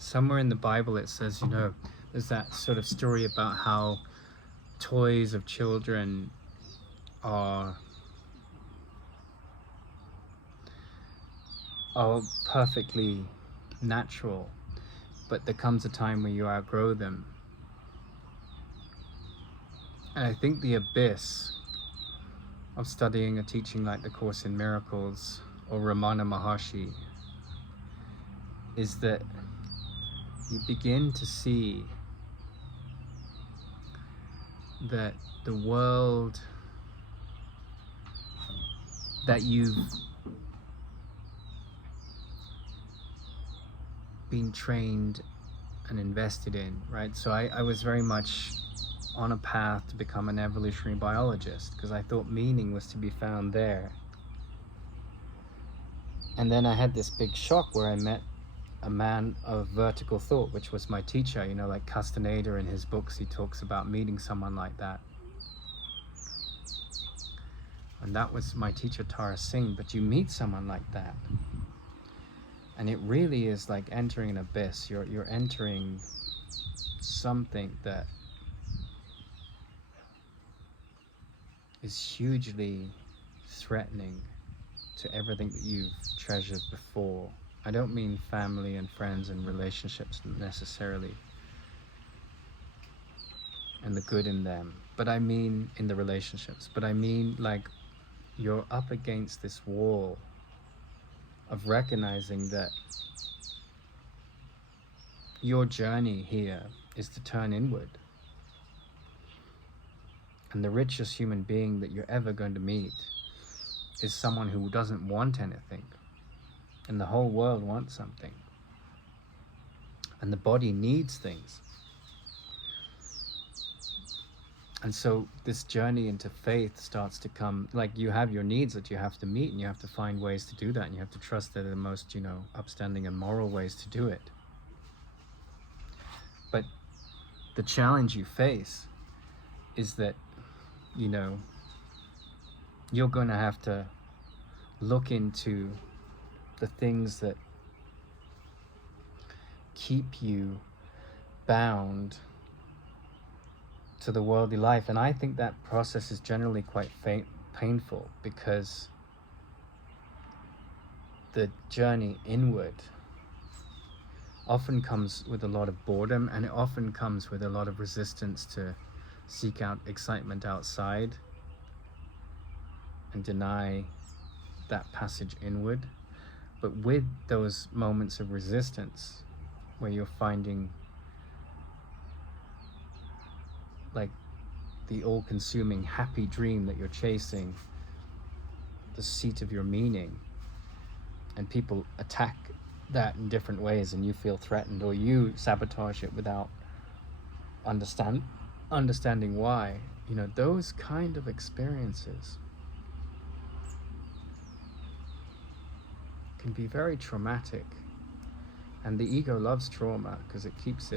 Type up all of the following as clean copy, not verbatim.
Somewhere in the Bible it says, there's that sort of story about how toys of children are perfectly natural, but there comes a time when you outgrow them. And I think the abyss of studying a teaching like the Course in Miracles or Ramana Maharshi is that you begin to see that the world that you've been trained and invested in, right? So I was very much on a path to become an evolutionary biologist because I thought meaning was to be found there. And then I had this big shock where I met a man of vertical thought, which was my teacher. Like Castaneda in his books, he talks about meeting someone like that. And that was my teacher, Tara Singh. But you meet someone like that, and it really is like entering an abyss. You're entering something that is hugely threatening to everything that you've treasured before. I don't mean family and friends and relationships necessarily, and the good in them, but I mean in the relationships. But I mean like you're up against this wall of recognizing that your journey here is to turn inward. And the richest human being that you're ever going to meet is someone who doesn't want anything. And the whole world wants something. And the body needs things. And so this journey into faith starts to come, like you have your needs that you have to meet, and you have to find ways to do that, and you have to trust that are the most, upstanding and moral ways to do it. But the challenge you face is that, you're going to have to look into the things that keep you bound to the worldly life. And I think that process is generally quite painful, because the journey inward often comes with a lot of boredom, and it often comes with a lot of resistance to seek out excitement outside and deny that passage inward. But with those moments of resistance where you're finding like the all-consuming happy dream that you're chasing, the seat of your meaning, and people attack that in different ways, and you feel threatened, or you sabotage it without understanding why, those kind of experiences can be very traumatic. And the ego loves trauma because it keeps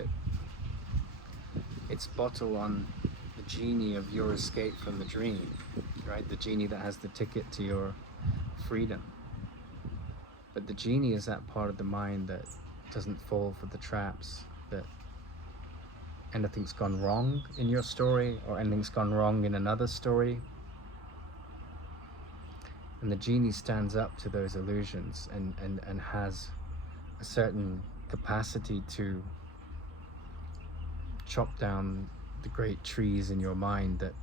its bottle on the genie of your escape from the dream, right? The genie that has the ticket to your freedom. But the genie is that part of the mind that doesn't fall for the traps, that anything's gone wrong in your story or anything's gone wrong in another story. And the genie stands up to those illusions and has a certain capacity to chop down the great trees in your mind that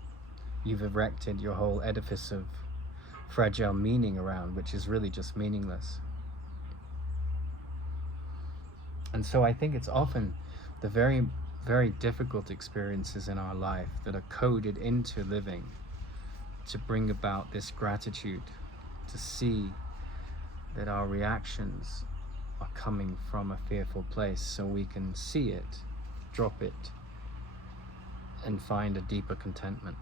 you've erected your whole edifice of fragile meaning around, which is really just meaningless. And so I think it's often the very, very difficult experiences in our life that are coded into living to bring about this gratitude, to see that our reactions are coming from a fearful place, so we can see it, drop it, and find a deeper contentment.